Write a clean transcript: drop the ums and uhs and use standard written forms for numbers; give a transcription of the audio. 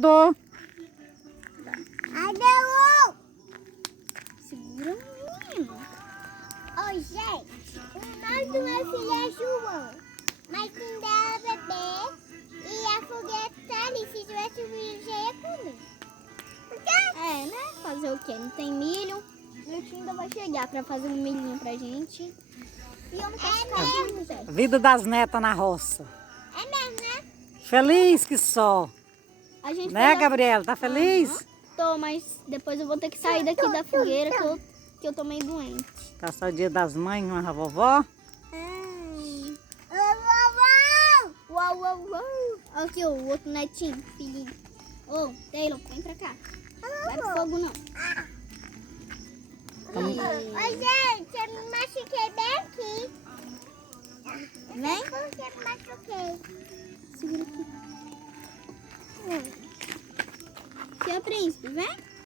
Do. Adeus! Segura, menino. Oi, gente. O nome do meu filho é João. Mas quem dela é bebê. E a foguete tá ali. Se tivesse milho, já ia comer. É, né? Fazer o quê? Não tem milho. Meu tio ainda vai chegar pra fazer um milhinho pra gente. E eu não posso ficar aqui, gente. Vida das netas na roça. É mesmo, né? Feliz que só. A gente Né, fez a- Gabriela? Tá feliz? Aham. Tô, mas depois eu vou ter que sair daqui da fogueira que eu tô meio doente. Tá só o dia das mães, uma vovó. Uau, uau, uau. Aqui, o outro netinho, filhinho. Ô, Taylor, vem pra cá. Vai pro fogo, não. Oi, gente, eu me machuquei bem aqui. Vem. Porque eu me machuquei. Segura aqui. Seu príncipe, vem.